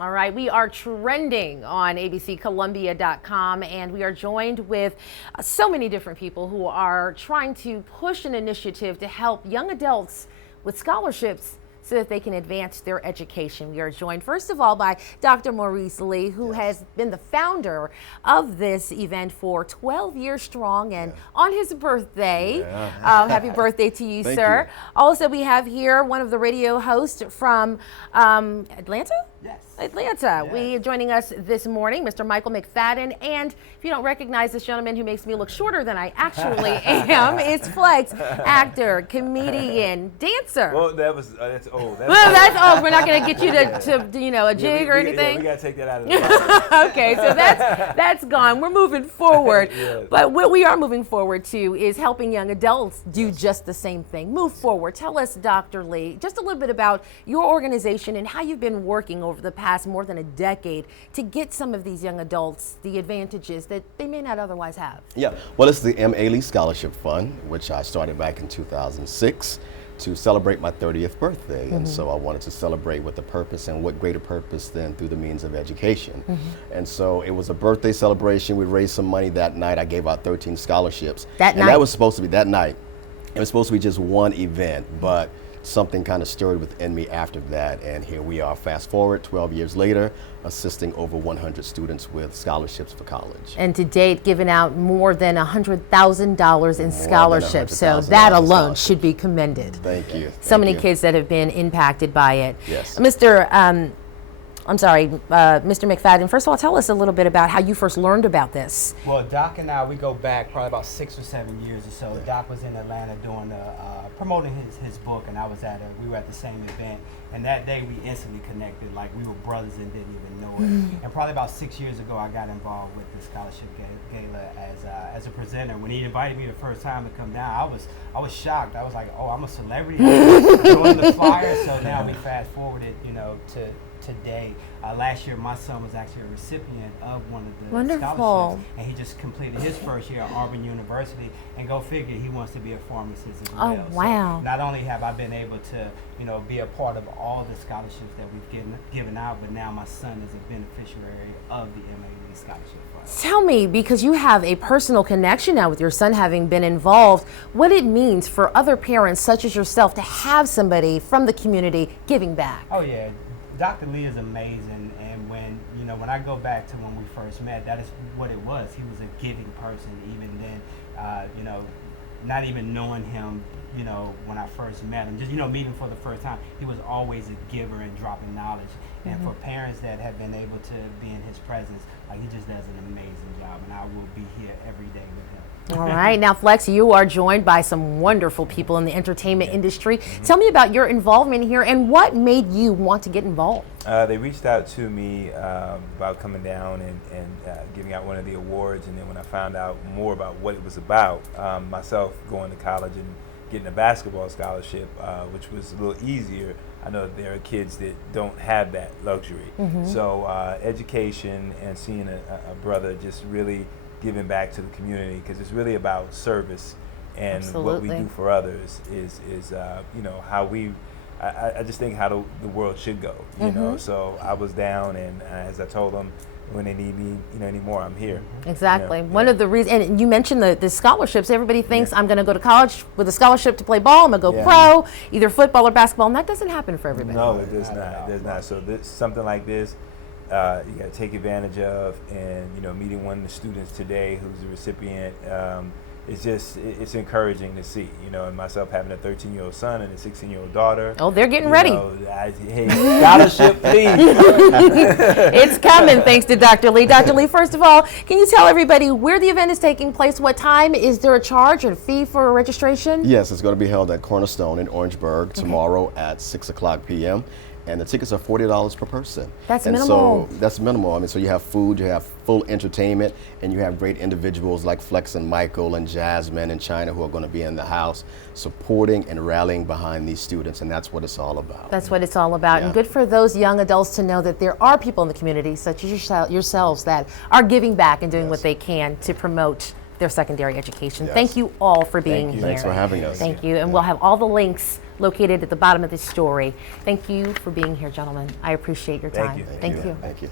All right, we are trending on abccolumbia.com, and we are joined with so many different people who are trying to push an initiative to help young adults with scholarships so that they can advance their education. We are joined, first of all, by Dr. Maurice Lee, who has been the founder of this event for 12 years strong, and on his birthday, happy birthday to you, Thank sir. you. Also, we have here one of the radio hosts from Atlanta? Yes. Atlanta. We are joining us this morning, Mr. Michael McFadden, and if you don't recognize this gentleman who makes me look shorter than I actually am, it's Flex, actor, comedian, dancer. Well, that's old. Well, that's old. We're not going to get you to you know, a jig or anything. Yeah, we gotta take that out of the Okay, so that's gone. We're moving forward. Yes. But what we are moving forward to is helping young adults do just the same thing. Move forward. Tell us, Dr. Lee, just a little bit about your organization and how you've been working over the past more than a decade to get some of these young adults the advantages that they may not otherwise have. Yeah, well, it's the M.A. Lee Scholarship Fund, which I started back in 2006 to celebrate my 30th birthday. And so I wanted to celebrate with a purpose, and what greater purpose than through the means of education. And so it was a birthday celebration. We raised some money that night. I gave out 13 scholarships. That and night? that was supposed to be that night. It was supposed to be just one event, but something kind of stirred within me after that, and here we are, fast forward 12 years later, assisting over 100 students with scholarships for college. And to date, given out more than $100,000 in scholarships. So $100,000 that in alone scholarships. should be commended. Thank you. So Thank many you. kids that have been impacted by it. Yes. Mr. McFadden, first of all, tell us a little bit about how you first learned about this. Well, Doc and I, we go back probably about 6 or 7 years or so. Doc was in Atlanta doing promoting his book, and I was we were at the same event. And that day we instantly connected, like we were brothers and didn't even know it. And probably about 6 years ago, I got involved with the scholarship gala as a presenter. When he invited me the first time to come down, I was shocked. I was like, oh, I'm a celebrity doing the flyer. So now we fast forwarded, to today. Last year, my son was actually a recipient of one of the Wonderful. scholarships, and he just completed his first year at Auburn University. And go figure, he wants to be a pharmacist as well. Oh, wow. So not only have I been able to, be a part of all the scholarships that we've given out, but now my son is a beneficiary of the MA Scholarship Fund. Tell me, because you have a personal connection now with your son having been involved, what it means for other parents such as yourself to have somebody from the community giving back. Oh yeah, Dr. Lee is amazing, and when I go back to when we first met, that is what it was. He was a giving person. Even then, not even knowing him, when I first met him, just meeting him for the first time, he was always a giver and dropping knowledge. And for parents that have been able to be in his presence, he just does an amazing job, and I will be here every day with him. All right, now Flex, you are joined by some wonderful people in the entertainment industry. Tell me about your involvement here and what made you want to get involved. They reached out to me about coming down and giving out one of the awards, and then when I found out more about what it was about, myself going to college and getting a basketball scholarship, which was a little easier. I know there are kids that don't have that luxury. So education and seeing a brother just really giving back to the community, because it's really about service, and what we do for others is how I just think how the world should go, you know. So I was down, and as I told them, when they need me, anymore, I'm here. Exactly. One of the reasons, and you mentioned the scholarships. Everybody thinks I'm going to go to college with a scholarship to play ball. I'm going to go pro, either football or basketball, and that doesn't happen for everybody. No, it does not. It does not. So something like this, you got to take advantage of, and meeting one of the students today who's a recipient, it's encouraging to see, and myself having a 13-year-old son and a 16-year-old daughter. Oh, they're getting ready. Hey, scholarship, please. It's coming, thanks to Dr. Lee. Dr. Lee, first of all, can you tell everybody where the event is taking place, what time? Is there a charge or a fee for registration? Yes, it's going to be held at Cornerstone in Orangeburg tomorrow at 6:00 p.m. And the tickets are $40 per person. That's and minimal. So that's minimal. I mean, so you have food, you have full entertainment, and you have great individuals like Flex and Michael and Jasmine and China who are going to be in the house supporting and rallying behind these students, and that's what it's all about. That's what it's all about. Yeah. And good for those young adults to know that there are people in the community, such as yourselves, that are giving back and doing what they can to promote their secondary education. Yes. Thank you all for being you. here. Thanks for having us. Thank you. And we'll have all the links located at the bottom of this story. Thank you for being here, gentlemen. I appreciate your Thank time. you. Thank you. Thank you.